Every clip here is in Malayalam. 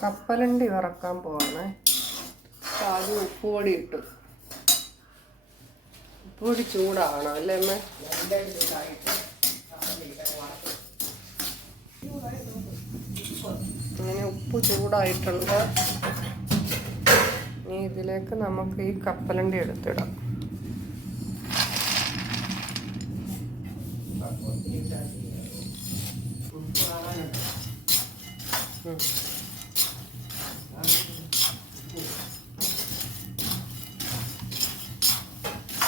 കപ്പലണ്ടി വറക്കാൻ പോവാണേ. ആദ്യം ഉപ്പുപൊടി ഇട്ടു. ഉപ്പുപൊടി ചൂടാണ് അല്ലേ അമ്മ? അങ്ങനെ ഉപ്പ് ചൂടായിട്ടുണ്ട്. ഇനി ഇതിലേക്ക് നമുക്ക് ഈ കപ്പലണ്ടി എടുത്തിടാം. ഉം.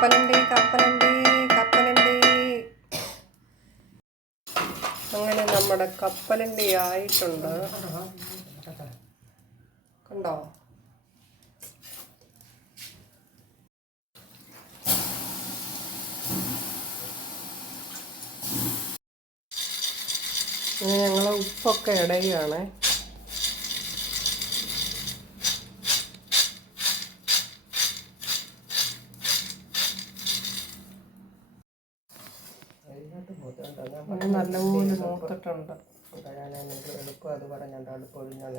കപ്പലണ്ടി കപ്പലണ്ടി കപ്പലുണ്ട്. അങ്ങനെ നമ്മുടെ കപ്പലണ്ടി ആയിട്ടുണ്ട്. കണ്ടോ? ഇനി ഞങ്ങൾ ഉപ്പൊക്കെ ഇടയുകയാണേ നല്ലപോലെ മൂത്തിട്ടുണ്ട് എളുപ്പം അത് പറഞ്ഞിട്ട് അടുപ്പൊഴിഞ്ഞാൽ